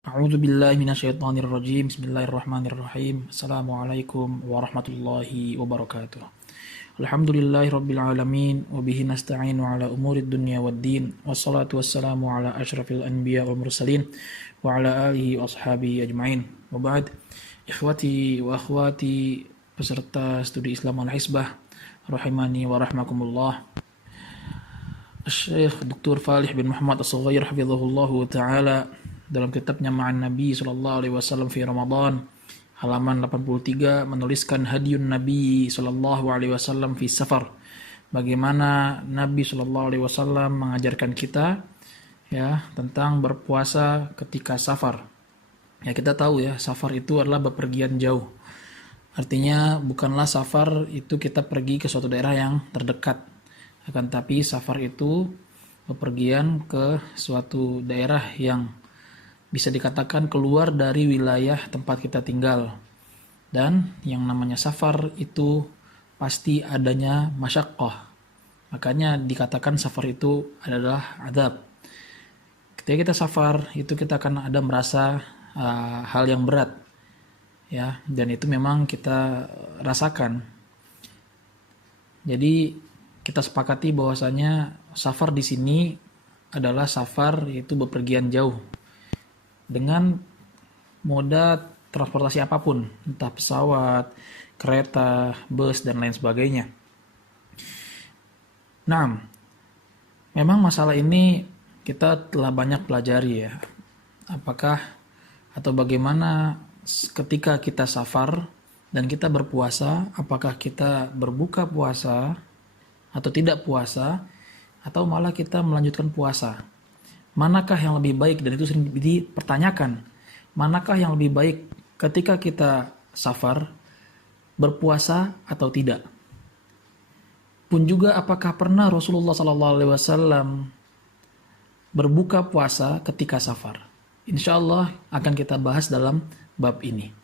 A'udzu billahi minasyaitonir rajim. Bismillahirrahmanirrahim. Assalamualaikum warahmatullahi wabarakatuh. Alhamdulillahirabbil alamin wa bihi nasta'inu ala umurid dunya waddin. Wassalatu wassalamu ala asyrafil anbiya wal mursalin wa ala alihi wa ashabihi ajmain. Wa ba'd. Ikhwati wa akhwati peserta studi Islam Al-Hisbah rahimani wa rahmakumullah. Syekh Dr. Falih bin Muhammad As-Saghair hafizahullahu taala dalam kitabnya Ma'an Nabi sallallahu alaihi wasallam fi Ramadan halaman 83 menuliskan hadiyun Nabi sallallahu alaihi wasallam fi safar. Bagaimana Nabi sallallahu alaihi wasallam mengajarkan kita ya tentang berpuasa ketika safar. Ya, kita tahu ya, safar itu adalah bepergian jauh. Artinya bukanlah safar itu kita pergi ke suatu daerah yang terdekat. Akan tapi safar itu bepergian ke suatu daerah yang bisa dikatakan keluar dari wilayah tempat kita tinggal. Dan yang namanya safar itu pasti adanya masyaqqah. Makanya dikatakan safar itu adalah adab. Ketika kita safar itu kita akan ada merasa hal yang berat. Ya, dan itu memang kita rasakan. Jadi kita sepakati bahwasanya safar di sini adalah safar yaitu bepergian jauh dengan moda transportasi apapun, entah pesawat, kereta, bus, dan lain sebagainya. Nah, memang masalah ini kita telah banyak pelajari ya. Apakah atau bagaimana ketika kita safar dan kita berpuasa, apakah kita berbuka puasa atau tidak puasa, atau malah kita melanjutkan puasa. Manakah yang lebih baik? Dan itu sering dipertanyakan. Manakah yang lebih baik ketika kita safar, berpuasa atau tidak? Pun juga apakah pernah Rasulullah SAW berbuka puasa ketika safar? Insya Allah akan kita bahas dalam bab ini.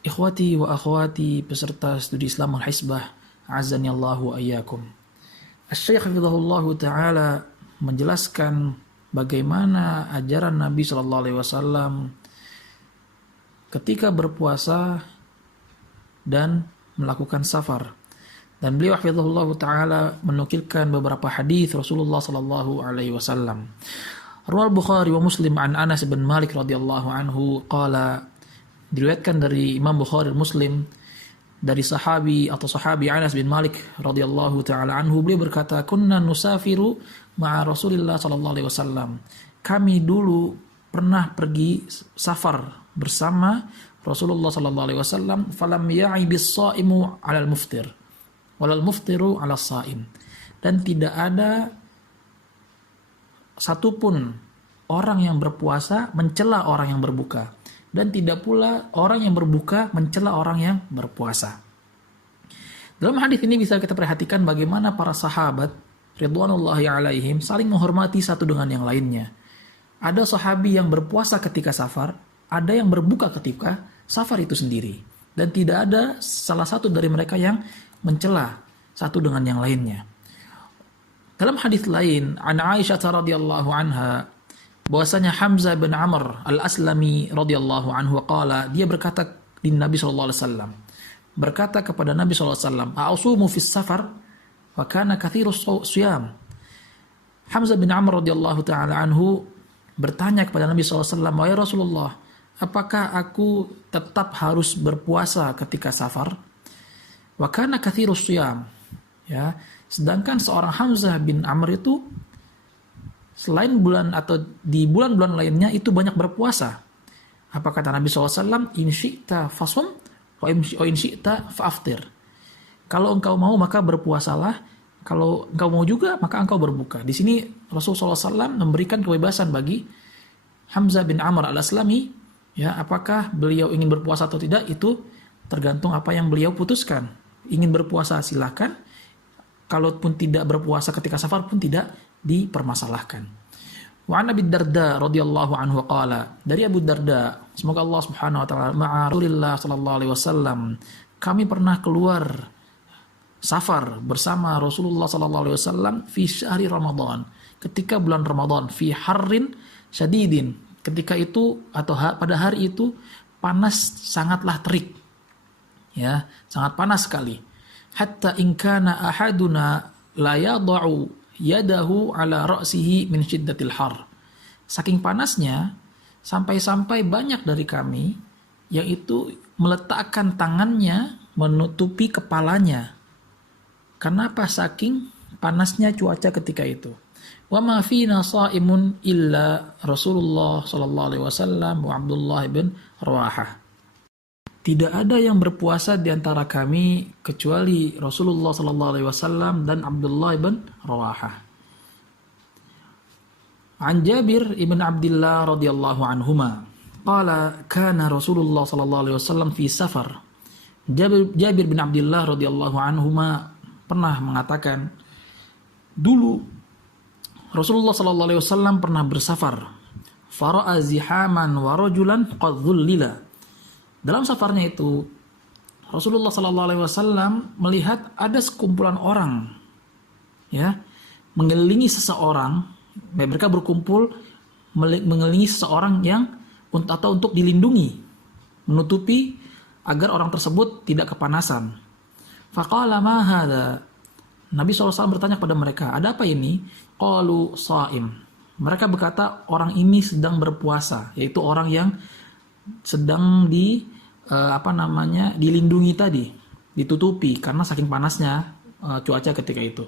Ikhwati wa akhwati peserta studi Islam Al-Hisbah, azanillahu ayyakum. Asy-Syaikh hafizahullahu ta'ala menjelaskan bagaimana ajaran Nabi Shallallahu Alaihi Wasallam ketika berpuasa dan melakukan safar. Dan beliau hafizahullah taala menukilkan beberapa hadis Rasulullah Shallallahu Alaihi Wasallam. Riwayat Bukhari wa Muslim an Anas bin Malik radhiyallahu anhu qala, diriwayatkan dari Imam Bukhari dan Muslim dari sahabi Anas bin Malik radhiyallahu taala anhu, beliau berkata, kunna nusafiru ma'a Rasulillah sallallahu alaihi wasallam. Kami dulu pernah pergi safar bersama Rasulullah sallallahu alaihi wasallam, falam ya'ibis shaimu 'alal muftir walal muftiru 'alas shaim. Dan tidak ada satupun orang yang berpuasa mencela orang yang berbuka, dan tidak pula orang yang berbuka mencela orang yang berpuasa. Dalam hadis ini bisa kita perhatikan bagaimana para sahabat ridwanullahi alaihim saling menghormati satu dengan yang lainnya. Ada sahabi yang berpuasa ketika safar, ada yang berbuka ketika safar itu sendiri, dan tidak ada salah satu dari mereka yang mencela satu dengan yang lainnya. Dalam hadis lain, an Aisyah radhiyallahu anha, bahwasanya Hamzah bin Amr al-Aslami radhiyallahu anhu qala, dia berkata di Nabi sallallahu alaihi wasallam, berkata kepada Nabi sallallahu alaihi wasallam, a'usumu fis safar wa kana katsirus siyam. Hamzah bin Amr radhiyallahu taala anhu bertanya kepada Nabi sallallahu alaihi wasallam, wahai Rasulullah, apakah aku tetap harus berpuasa ketika safar? Wa kana katsirus siyam. Ya, sedangkan seorang Hamzah bin Amr itu selain bulan atau di bulan-bulan lainnya itu banyak berpuasa. Apa kata Nabi SAW? In syi'ta fasum wa in syi'ta fa'aftir. Kalau engkau mau maka berpuasalah, kalau engkau mau juga maka engkau berbuka. Di sini Rasulullah SAW memberikan kebebasan bagi Hamzah bin Amr al-Aslami, ya, apakah beliau ingin berpuasa atau tidak itu tergantung apa yang beliau putuskan. Ingin berpuasa silakan, kalaupun tidak berpuasa ketika safar pun tidak dipermasalahkan. Wa an Abi Darda radhiyallahu anhu qala, dari Abu Darda, semoga Allah Subhanahu wa taala, ma'a Rasulillah sallallahu alaihi wasallam, kami pernah keluar safar bersama Rasulullah sallallahu alaihi wasallam fi syahri Ramadan, ketika bulan Ramadan, fi harrin syadidin, ketika itu atau pada hari itu panas sangatlah terik. Ya, sangat panas sekali. Hatta in kana ahaduna la yada'u yadahu ala ra'sihi min syiddatil har. Saking panasnya sampai-sampai banyak dari kami yang itu meletakkan tangannya menutupi kepalanya. Kenapa? Saking panasnya cuaca ketika itu. Wa ma fina sha'imun illa Rasulullah sallallahu alaihi wasallam wa Abdullah bin Rawahah. Tidak ada yang berpuasa di antara kami kecuali Rasulullah sallallahu alaihi wasallam dan Abdullah bin Rawahah. An Jabir ibn Abdullah radhiyallahu anhuma qala kana Rasulullah sallallahu alaihi wasallam fi safar. Jabir bin Abdullah radhiyallahu anhuma pernah mengatakan, dulu Rasulullah sallallahu alaihi wasallam pernah bersafar. Fara'a zihaman wa rajulan qad dhullila. Dalam safarnya itu Rasulullah sallallahu alaihi wasallam melihat ada sekumpulan orang ya mengelilingi seseorang. Mereka berkumpul mengelilingi seseorang yang untuk dilindungi, menutupi agar orang tersebut tidak kepanasan. Faqala ma hadha? Nabi SAW bertanya kepada mereka, ada apa ini? Qalu sha'im. Mereka berkata, orang ini sedang berpuasa, yaitu orang yang sedang dilindungi tadi, ditutupi karena saking panasnya cuaca ketika itu.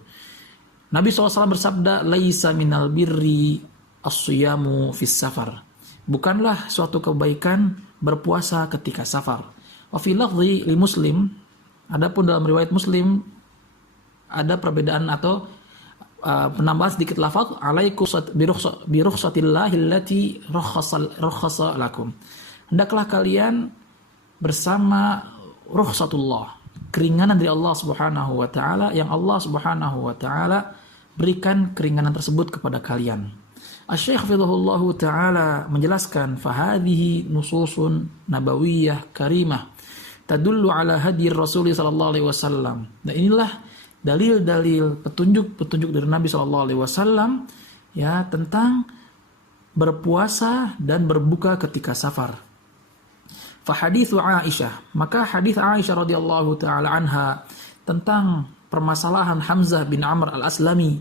Nabi SAW bersabda, laisa minal birri as-siyamu fis safar. Bukanlah suatu kebaikan berpuasa ketika safar. Wa fi lafzi li Muslim, adapun dalam riwayat Muslim ada perbedaan atau penambahan sedikit lafaz, alaikum bi rukhsatillahi allati rakhasa lakum. Hendaklah kalian bersama rukhsatullah, keringanan dari Allah Subhanahu wa taala yang Allah Subhanahu wa taala berikan keringanan tersebut kepada kalian. Asy-Syaikh hafizahullahu taala menjelaskan, fahadhihi nususun nabawiyyah karimah tadullu ala hadi Rasul sallallahu alaihi wasallam. Dan inilah dalil-dalil petunjuk dari Nabi sallallahu alaihi wasallam ya tentang berpuasa dan berbuka ketika safar. Fa haditsu Aisyah, maka hadis Aisyah radhiyallahu taala anha tentang permasalahan Hamzah bin Amr al-Aslami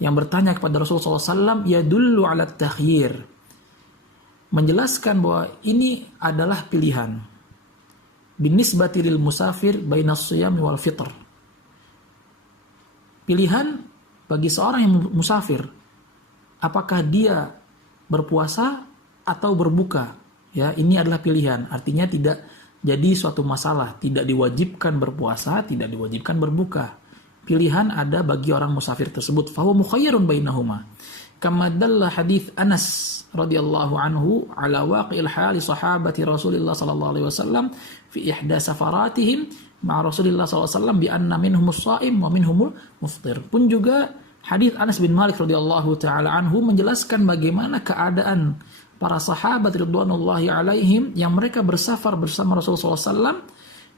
yang bertanya kepada Rasulullah SAW, yadullu ala takhyir, menjelaskan bahwa ini adalah pilihan binisbati lil musafir bainas siyam wal fitr. Pilihan bagi seorang yang musafir, apakah dia berpuasa atau berbuka. Ya, ini adalah pilihan, artinya tidak jadi suatu masalah, tidak diwajibkan berpuasa, tidak diwajibkan berbuka. Pilihan ada bagi orang musafir tersebut. Fahuwa mukhayyarun bainahuma. Kama dalla hadits Anas radhiyallahu anhu ala waqil hali sahabati Rasulillah sallallahu alaihi wasallam fi ihda safaratihim ma'a Rasulillah sallallahu alaihi wasallam bi anna minhumus shaim wa minhumul muftir. Pun juga hadits Anas bin Malik radhiyallahu taala anhu menjelaskan bagaimana keadaan para sahabat ridwanullahi alaihim yang mereka bersafar bersama Rasulullah SAW,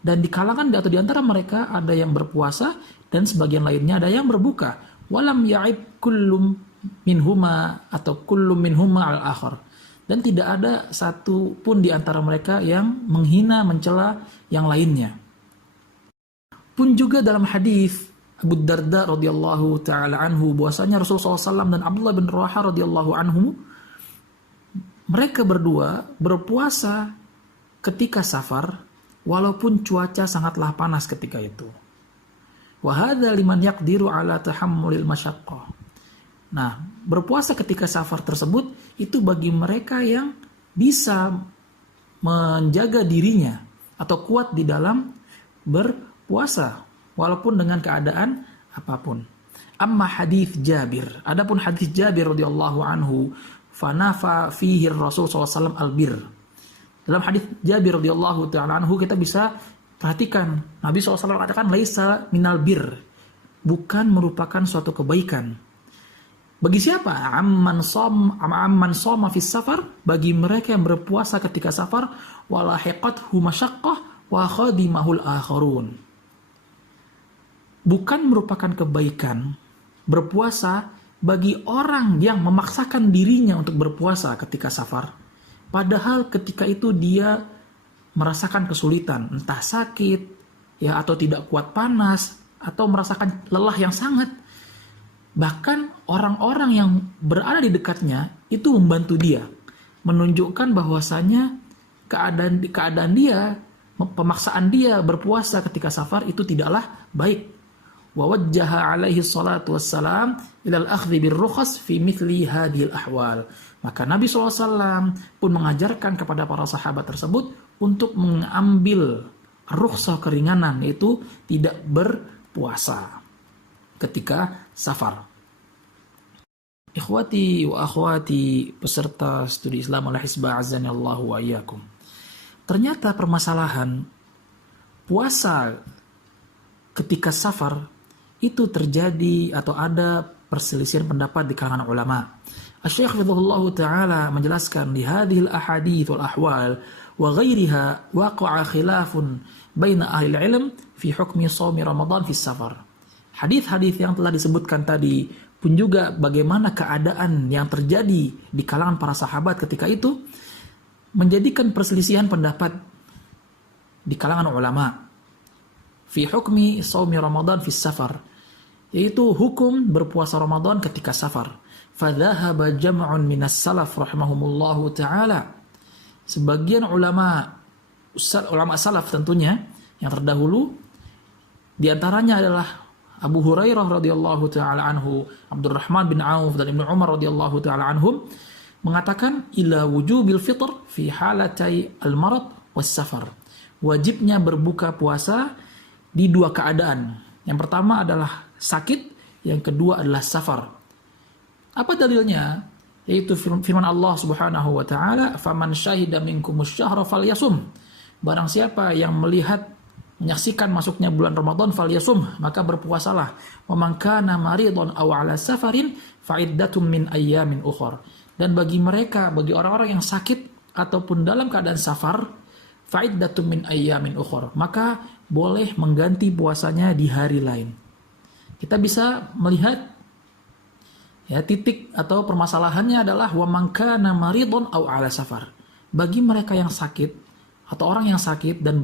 dan di kalangan atau di antara mereka ada yang berpuasa dan sebagian lainnya ada yang berbuka. Walam ya'ib kullum minhuma atau kullum minhuma al-akhar, dan tidak ada satu pun di antara mereka yang menghina mencela yang lainnya. Pun juga dalam hadis Abu Darda radhiyallahu taala anhu bahwasanya Rasulullah SAW dan Abdullah bin Rawahah radhiyallahu anhu mereka berdua berpuasa ketika safar walaupun cuaca sangatlah panas ketika itu. Wa hadza liman yaqdiru ala tahammulil masyaqqah. Nah, berpuasa ketika safar tersebut itu bagi mereka yang bisa menjaga dirinya atau kuat di dalam berpuasa walaupun dengan keadaan apapun. Amma hadis Jabir, adapun hadis Jabir radhiyallahu anhu, fanafa fihi Rasul SAW al-bir. Dalam hadis Jabir radhiyallahu ta'ala anhu kita bisa perhatikan Nabi SAW katakan laisa minal bir, bukan merupakan suatu kebaikan. Bagi siapa? Amman shoma fis safar, bagi mereka yang berpuasa ketika safar, walahiqathu masyaqqah wa khadimahul akharun. Bukan merupakan kebaikan berpuasa bagi orang yang memaksakan dirinya untuk berpuasa ketika safar, padahal ketika itu dia merasakan kesulitan, entah sakit, ya, atau tidak kuat panas, atau merasakan lelah yang sangat. Bahkan orang-orang yang berada di dekatnya itu membantu dia, menunjukkan bahwasanya keadaan dia, pemaksaan dia berpuasa ketika safar itu tidaklah baik. Wa wajjaha alaihi salatu wassalam ilal akhdhi birrukhas fi mithli hadhil ahwal. Maka Nabi SAW pun mengajarkan kepada para sahabat tersebut untuk mengambil rukhsah keringanan, yaitu tidak berpuasa ketika safar. Ikhwati wa akhwati peserta studi Islam ala Hisbah azanillahu wa iyyakum. Ternyata permasalahan puasa ketika safar itu terjadi atau ada perselisihan pendapat di kalangan ulama. Asy-Syaikh Fidhullah Ta'ala menjelaskan di hadhil ahadits wal ahwal wa ghairiha waqa'a khilafun baina ahli ilm fi hukmi shaumi Ramadan fi safar. Hadis-hadis yang telah disebutkan tadi pun juga bagaimana keadaan yang terjadi di kalangan para sahabat ketika itu menjadikan perselisihan pendapat di kalangan ulama fi hukmi shaumi Ramadan fi safar, yaitu hukum berpuasa Ramadan ketika safar. Fadhahaba jam'un minas salaf rahimahumullahu ta'ala. Sebagian ulama salaf tentunya yang terdahulu, di antaranya adalah Abu Hurairah radhiyallahu ta'ala anhu, Abdurrahman bin Auf dan Ibnu Umar radhiyallahu ta'ala anhum mengatakan ila wujubil fitr fi halatai al-marad was safar. Wajibnya berbuka puasa di dua keadaan. Yang pertama adalah sakit, yang kedua adalah safar. Apa dalilnya? Yaitu firman Allah Subhanahu wa taala, "Faman syahida minkumusy syahra falyasum." Barang siapa yang melihat, menyaksikan masuknya bulan Ramadan, falyasum, maka berpuasalah. Wa man kana maridun aw ala safarin fa iddatum min ayyamin ukhra. Dan bagi orang-orang yang sakit ataupun dalam keadaan safar, fa iddatum min ayyamin ukhra, maka boleh mengganti puasanya di hari lain. Kita bisa melihat ya, titik atau permasalahannya adalah wa man kana maridun aw ala safar. Bagi mereka yang sakit atau orang yang sakit dan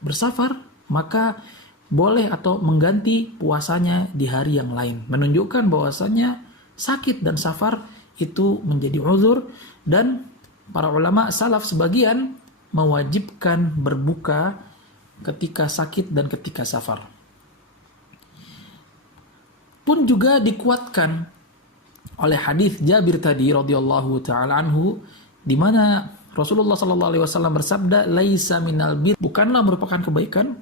bersafar, maka boleh atau mengganti puasanya di hari yang lain, menunjukkan bahwasanya sakit dan safar itu menjadi uzur, dan para ulama salaf sebagian mewajibkan berbuka ketika sakit dan ketika safar. Pun juga dikuatkan oleh hadis Jabir tadi radhiyallahu taala anhu, di mana Rasulullah sallallahu alaihi wasallam bersabda, "Laisa minal bir", bukanlah merupakan kebaikan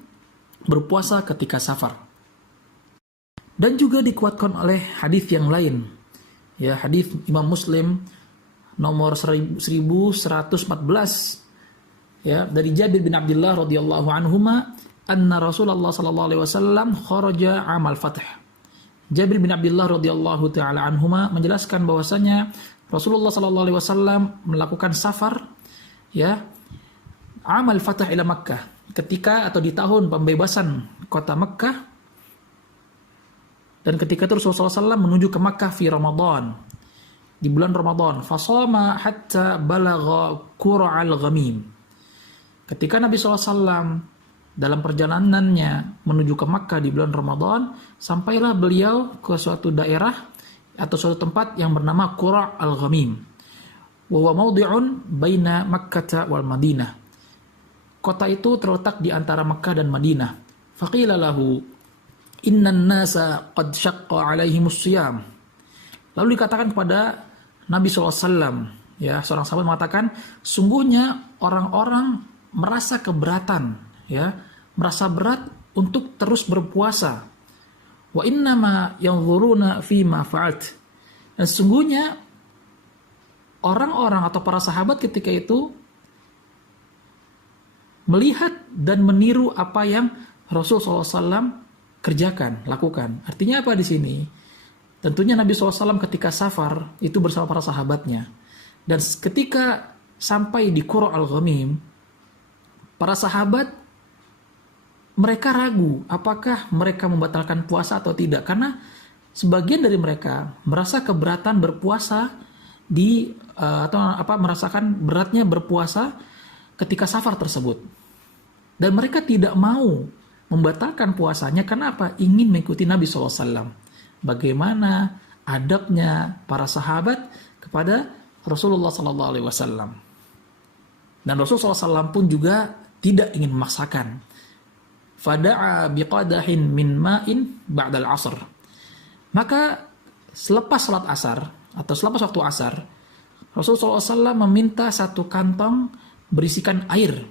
berpuasa ketika safar. Dan juga dikuatkan oleh hadis yang lain. Ya, hadis Imam Muslim nomor 1114 ya, dari Jabir bin Abdullah radhiyallahu anhuma, anna Rasulullah sallallahu alaihi wasallam kharaja amal fath. Jabir bin Abdullah radhiyallahu taala anhuma menjelaskan bahwasanya Rasulullah sallallahu alaihi wasallam melakukan safar ya, amal fath ila Makkah, ketika atau di tahun pembebasan kota Makkah, dan ketika itu Rasulullah SAW menuju ke Makkah fi Ramadan, di bulan Ramadan. Fasoma hatta balagha qura'al ghamim. Ketika Nabi SAW dalam perjalanannya menuju ke Makkah di bulan Ramadan, sampailah beliau ke suatu daerah atau suatu tempat yang bernama Qura' al-Ghamim. Wa huwa mawdi'un baina Makkah wal Madinah. Kota itu terletak di antara Makkah dan Madinah. Faqila lahu innan nasa qad syaqqa alaihimus siyam. Lalu dikatakan kepada Nabi SAW, ya, seorang sahabat mengatakan, sungguhnya orang-orang merasa keberatan, ya, merasa berat untuk terus berpuasa. Wa innama yanzuruna fi ma fa'alt. Dan sungguhnya orang-orang atau para sahabat ketika itu melihat dan meniru apa yang Rasulullah SAW kerjakan, lakukan. Artinya apa di sini? Tentunya Nabi SAW ketika safar itu bersama para sahabatnya. Dan ketika sampai di Qura' al-Ghamim, para sahabat mereka ragu apakah mereka membatalkan puasa atau tidak. Karena sebagian dari mereka merasa keberatan berpuasa merasakan beratnya berpuasa ketika safar tersebut. Dan mereka tidak mau membatalkan puasanya karena apa? Ingin mengikuti Nabi SAW. Bagaimana adabnya para sahabat kepada Rasulullah SAW. Dan Rasulullah SAW pun juga tidak ingin memaksakan. Fada'a biqadahin min ma'in ba'dal asr. Maka selepas salat asar atau selepas waktu asar, Rasulullah SAW meminta satu kantong berisikan air.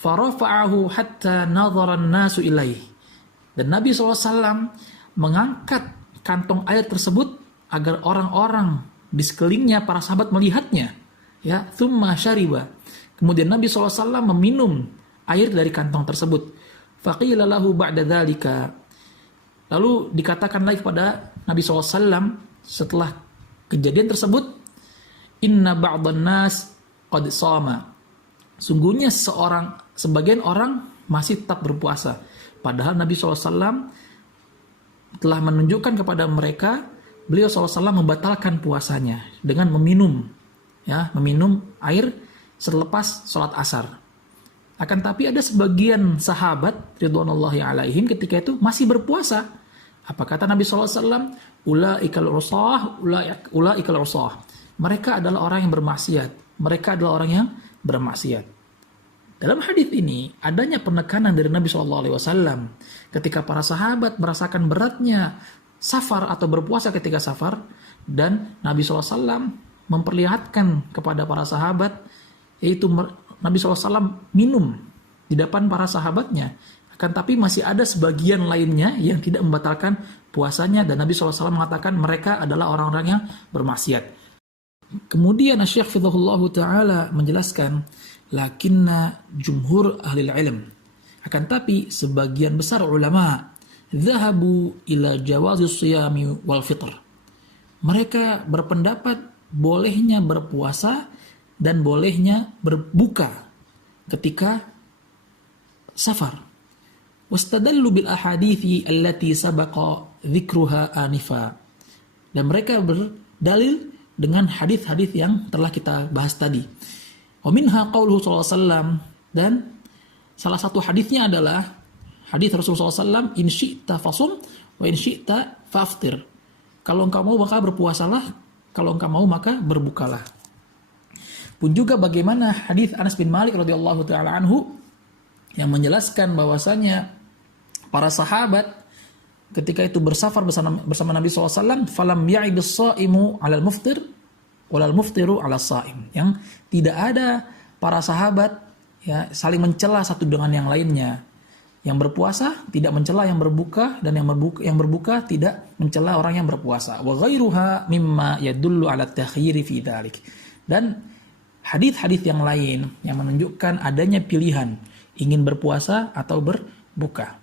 Farafa'ahu hatta nadhara an-nasu ilaih. Dan Nabi SAW mengangkat kantong air tersebut agar orang-orang di sekelilingnya para sahabat melihatnya. Ya, thumma syariba. Kemudian Nabi SAW meminum air dari kantong tersebut. Faqila lahu ba'da dzalika. Lalu dikatakan lagi kepada Nabi SAW setelah kejadian tersebut, inna ba'dhan nas qad shama. Sungguhnya sebagian orang masih tetap berpuasa. Padahal Nabi SAW telah menunjukkan kepada mereka, beliau SAW membatalkan puasanya dengan meminum air selepas sholat asar. Akan tapi ada sebagian sahabat ridwanullahi alaihim ketika itu masih berpuasa. Apa kata Nabi SAW? Ulaikal usah. Mereka adalah orang yang bermaksiat. Mereka adalah orang yang bermaksiat. Dalam hadis ini adanya penekanan dari Nabi SAW ketika para sahabat merasakan beratnya safar atau berpuasa ketika safar, dan Nabi SAW memperlihatkan kepada para sahabat, yaitu Nabi SAW minum di depan para sahabatnya. Akan tapi masih ada sebagian lainnya yang tidak membatalkan puasanya, dan Nabi SAW mengatakan mereka adalah orang-orang yang bermaksiat. Kemudian Syekh Fidhullah Ta'ala menjelaskan, lakinna jumhur ahli ilm, akan tapi sebagian besar ulama dhahabu ila jawazus siyami wal fitr. Mereka berpendapat bolehnya berpuasa dan bolehnya berbuka ketika safar. Wastadallu bil ahadithi allati sabaqa dzikruha anifa. Dan mereka berdalil dengan hadis-hadis yang telah kita bahas tadi. Wa minha qauluhu sallallahu alaihi wasallam, dan salah satu hadisnya adalah hadis Rasulullah SAW, in syi'ta fasum wa in syi'ta faftir. Kalau engkau mau maka berpuasalah, kalau engkau mau maka berbukalah. Pun juga bagaimana hadis Anas bin Malik radhiyallahu taala anhu yang menjelaskan bahwasanya para sahabat ketika itu bersafar bersama Nabi SAW, falam ya'ibis sha'imu 'alal muftir walal muftiru 'alas sha'im. Yang tidak ada para sahabat saling mencela satu dengan yang lainnya. Yang berpuasa tidak mencela yang berbuka, dan yang berbuka tidak mencela orang yang berpuasa. Wa ghairuha mimma yadullu 'ala at-takhyiri fi dzalik. Dan hadis-hadis yang lain yang menunjukkan adanya pilihan ingin berpuasa atau berbuka.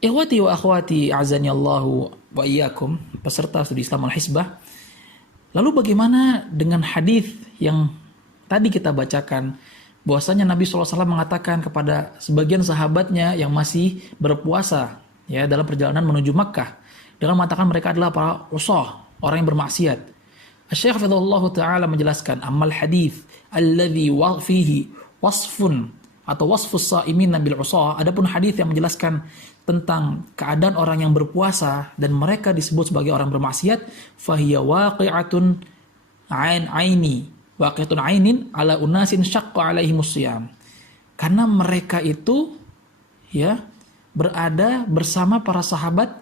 Ikhwati wa akhwati a'azani Allahu wa iyyakum, peserta studi Islam Al-Hisbah. Lalu bagaimana dengan hadis yang tadi kita bacakan, bahwasanya Nabi SAW mengatakan kepada sebagian sahabatnya yang masih berpuasa dalam perjalanan menuju Makkah, dengan mengatakan mereka adalah para usah, orang yang bermaksiat. Syekh Fidhullah Ta'ala menjelaskan, amal hadis alladhi fihi wasfun atau wasfus sa'imin bil usah, adapun hadis yang menjelaskan tentang keadaan orang yang berpuasa dan mereka disebut sebagai orang bermaksiat, fahiya waqi'atun ainin ala unasin syaqqa alaihimus siyam. Karena mereka itu berada bersama para sahabat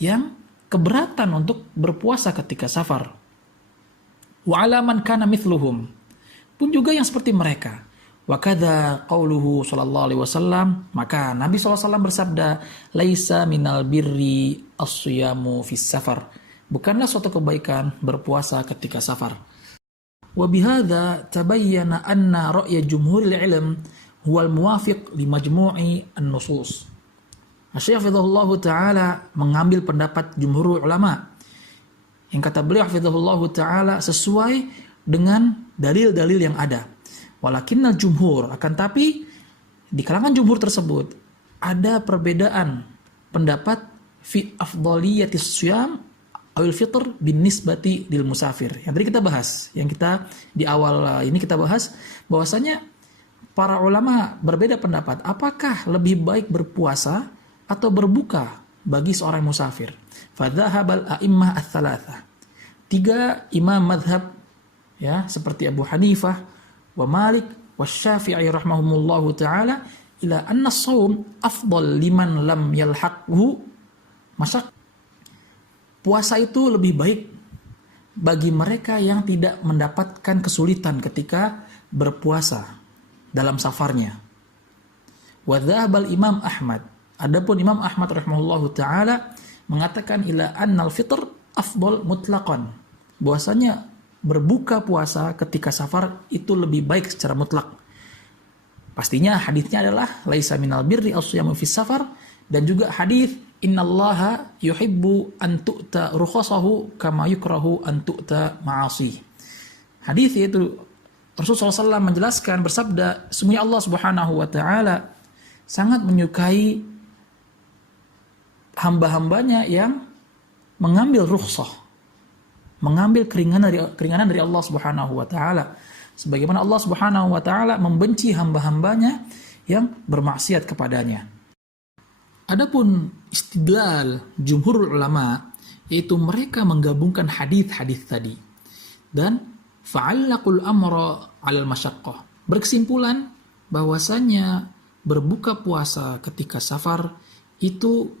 yang keberatan untuk berpuasa ketika safar. Wa ala man kana mithluhum, pun juga yang seperti mereka. Wa kadza qauluhu sallallahu alaihi wasallam, maka Nabi SAW bersabda, laisa minal birri as-siyamu fis safar, bukanlah suatu kebaikan berpuasa ketika safar. Wa bihadza tabayyana anna ra'ya jumhuril ilm huwal muwafiq li majmu'i an-nusus. Syekh Hafizahullah Ta'ala mengambil pendapat jumhur ulama yang kata beliau Hafizahullah Ta'ala sesuai dengan dalil-dalil yang ada. Walakinnal jumhur, akan tapi di kalangan jumhur tersebut ada perbedaan pendapat fi afdaliyatis syam awil fitr bin nisbati lil musafir. Yang tadi kita bahas, yang kita di awal ini kita bahas bahwasanya para ulama berbeda pendapat apakah lebih baik berpuasa atau berbuka bagi seorang musafir. Fadzahabal a'immah ats-tsalatsa. 3 imam mazhab ya seperti Abu Hanifah wa Malik wa Syafi'i rahimahumullahu taala ila anna shaum afdal liman lam yalhaqhu masyak. Puasa itu lebih baik bagi mereka yang tidak mendapatkan kesulitan ketika berpuasa dalam safarnya. Wa dzhabal Imam Ahmad. Adapun Imam Ahmad rahimahullahu taala mengatakan ila annal fitr afdal mutlaqan. Bahwasanya berbuka puasa ketika safar itu lebih baik secara mutlak. Pastinya hadisnya adalah laisa minal birri as-siyamu fis safar, dan juga hadis innallaha yuhibbu an tu'ta rukhasahu kama yukrahu an tu'ta ma'asi. Hadis itu Rasulullah SAW menjelaskan bersabda, sesungguhnya Allah Subhanahu wa taala sangat menyukai hamba-hambanya yang mengambil rukhsah, mengambil keringanan dari Allah Subhanahu wa taala. Sebagaimana Allah Subhanahu wa taala membenci hamba-hambanya yang bermaksiat kepadanya. Adapun istidlal jumhur ulama, yaitu mereka menggabungkan hadis-hadis tadi dan fa'allaqul amra 'alal masyaqqah. Berkesimpulan bahwasanya berbuka puasa ketika safar itu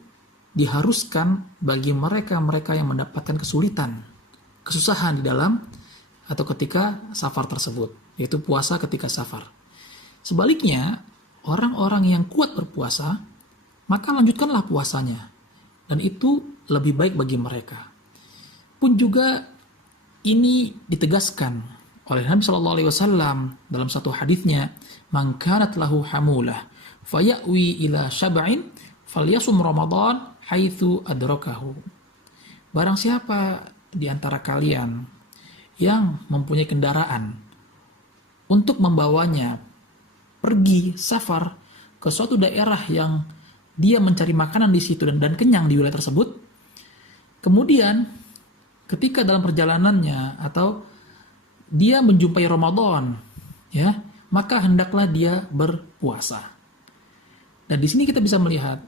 diharuskan bagi mereka-mereka yang mendapatkan kesulitan, kesusahan di dalam atau ketika safar tersebut, yaitu puasa ketika safar. Sebaliknya, orang-orang yang kuat berpuasa, maka lanjutkanlah puasanya, dan itu lebih baik bagi mereka. Pun juga ini ditegaskan oleh Nabi Shallallahu Alaihi Wasallam dalam satu hadisnya, "Man kanat lahu hamulah, fayawi ila syab'in, falyasum Ramadan haitsu adrakahu." Barang siapa di antara kalian yang mempunyai kendaraan untuk membawanya pergi safar ke suatu daerah yang dia mencari makanan di situ dan kenyang di wilayah tersebut, kemudian ketika dalam perjalanannya atau dia menjumpai Ramadan, ya, maka hendaklah dia berpuasa. Dan di sini kita bisa melihat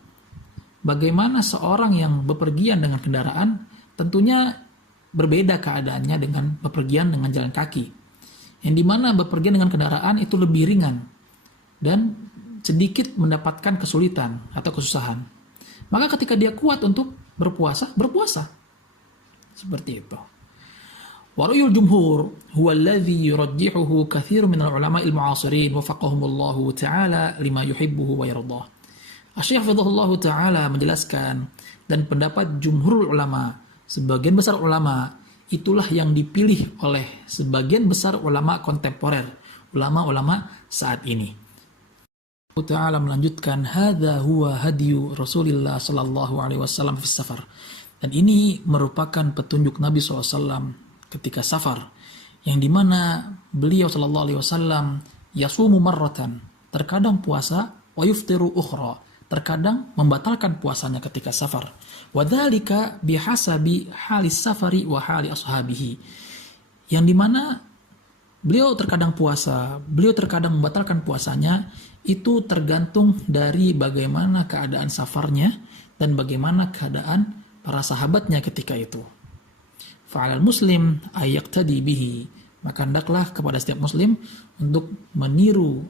bagaimana seorang yang bepergian dengan kendaraan tentunya berbeda keadaannya dengan bepergian dengan jalan kaki, yang dimana bepergian dengan kendaraan itu lebih ringan dan sedikit mendapatkan kesulitan atau kesusahan. Maka ketika dia kuat untuk berpuasa seperti itu. Wa ra'yul jumhur huwa alladhi yurajjihuhu katsirun minal ulamaa'il mu'asirin wafaqahumullahu ta'ala lima yuhibbuhu wa yardah. Asy-Syaikh hafizahullahu ta'ala menjelaskan, dan pendapat jumhur ulama, sebagian besar ulama, itulah yang dipilih oleh sebagian besar ulama kontemporer, ulama-ulama saat ini. Allah Ta'ala melanjutkan, hadza huwa hadyu Rasulillah sallallahu alaihi wasallam fi safar. Dan ini merupakan petunjuk Nabi SAW ketika safar, yang dimana beliau sallallahu alaihi wasallam yasumu marratan, terkadang puasa, wa yuftiru ukhra, terkadang membatalkan puasanya ketika safar. Wadzalika bihasabi halis safari wa hali ashabihi. Yang dimana beliau terkadang puasa, beliau terkadang membatalkan puasanya, itu tergantung dari bagaimana keadaan safarnya dan bagaimana keadaan para sahabatnya ketika itu. Fa'alal muslim ayyaqtadi bihi. Maka hendaklah kepada setiap muslim untuk meniru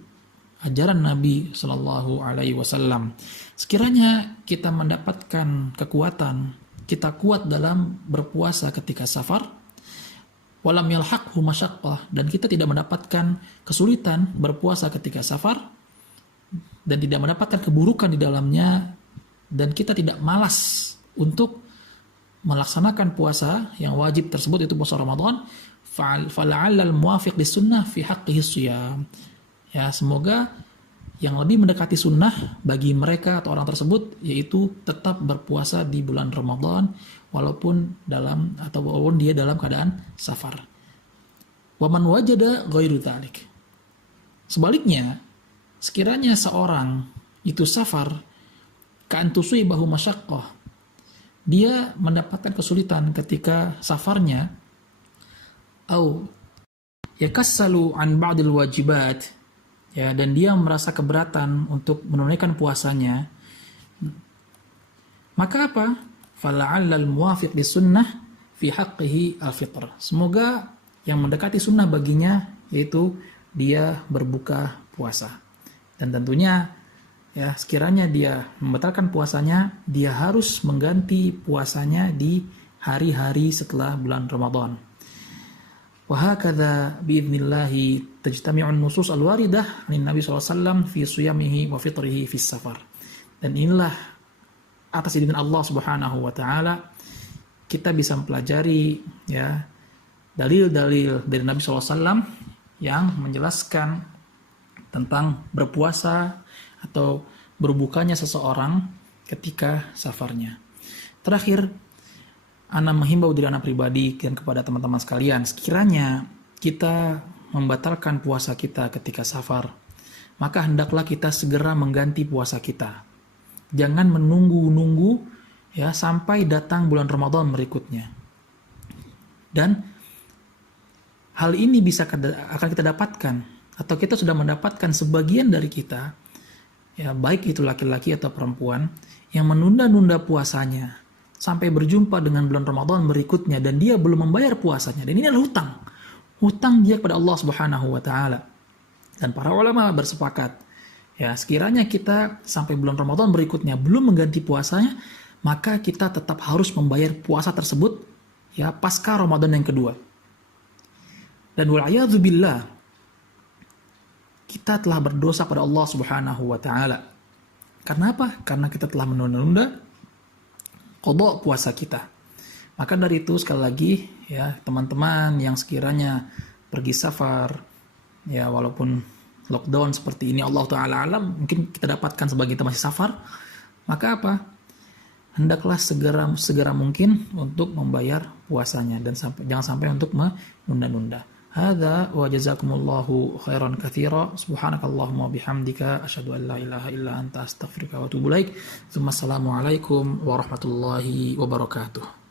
ajaran Nabi Shallallahu Alaihi Wasallam. Sekiranya kita mendapatkan kekuatan, kita kuat dalam berpuasa ketika safar, walam yalhaqhu masyaqqah, dan kita tidak mendapatkan kesulitan berpuasa ketika safar, dan tidak mendapatkan keburukan di dalamnya, dan kita tidak malas untuk melaksanakan puasa yang wajib tersebut, itu puasa Ramadan, fala'allal muwafiq lis sunnah fi haqqihi shiyam. Ya, semoga yang lebih mendekati sunnah bagi mereka atau orang tersebut, yaitu tetap berpuasa di bulan Ramadan walaupun dia dalam keadaan safar. Wa man wajada ghairu dzalik. Sebaliknya, sekiranya seorang itu safar ka'an tusibahu masyaqqah, dia mendapatkan kesulitan ketika safarnya, au yakassalu an ba'dil wajibat, ya, dan dia merasa keberatan untuk menunaikan puasanya, maka apa? Fala'allal muwafiq lisunnah fi haqqihi al-fitr. Semoga yang mendekati sunnah baginya yaitu dia berbuka puasa. Dan tentunya ya, sekiranya dia membatalkan puasanya, dia harus mengganti puasanya di hari-hari setelah bulan Ramadan. Wa hakadha biidnillahi tajtami'un nusus al-waridah 'an Nabi sallallahu alaihi wasallam fi siyamihi wa fitrihi fi safar. Dan inilah atas izin Allah Subhanahu wa taala kita bisa mempelajari ya dalil-dalil dari Nabi sallallahu alaihi wasallam yang menjelaskan tentang berpuasa atau berbukanya seseorang ketika safarnya. Terakhir, ana menghimbau diri ana pribadi dan kepada teman-teman sekalian, sekiranya kita membatalkan puasa kita ketika safar, maka hendaklah kita segera mengganti puasa kita. Jangan menunggu-nunggu ya sampai datang bulan Ramadan berikutnya. Dan hal ini akan kita dapatkan atau kita sudah mendapatkan sebagian dari kita, ya baik itu laki-laki atau perempuan, yang menunda-nunda puasanya sampai berjumpa dengan bulan Ramadan berikutnya dan dia belum membayar puasanya. Dan ini adalah hutang dia kepada Allah Subhanahu wa taala. Dan para ulama bersepakat, ya sekiranya kita sampai bulan Ramadan berikutnya belum mengganti puasanya, maka kita tetap harus membayar puasa tersebut ya pasca Ramadan yang kedua. Dan wal'iyadzu billah, kita telah berdosa pada Allah Subhanahu wa taala. Karena apa? Karena kita telah menunda-nunda qada puasa kita. Maka dari itu sekali lagi ya teman-teman yang sekiranya pergi safar ya walaupun lockdown seperti ini, Allah taala alam, mungkin kita dapatkan sebagian kita masih safar, maka apa? Hendaklah segera mungkin untuk membayar puasanya dan jangan sampai untuk menunda-nunda. Hadza wa jazakumullahu khairan katsira. Subhanakallahumma bihamdika asyhadu an la ilaha illa anta astaghfiruka wa atubu ilaik. Assalamualaikum warahmatullahi wabarakatuh.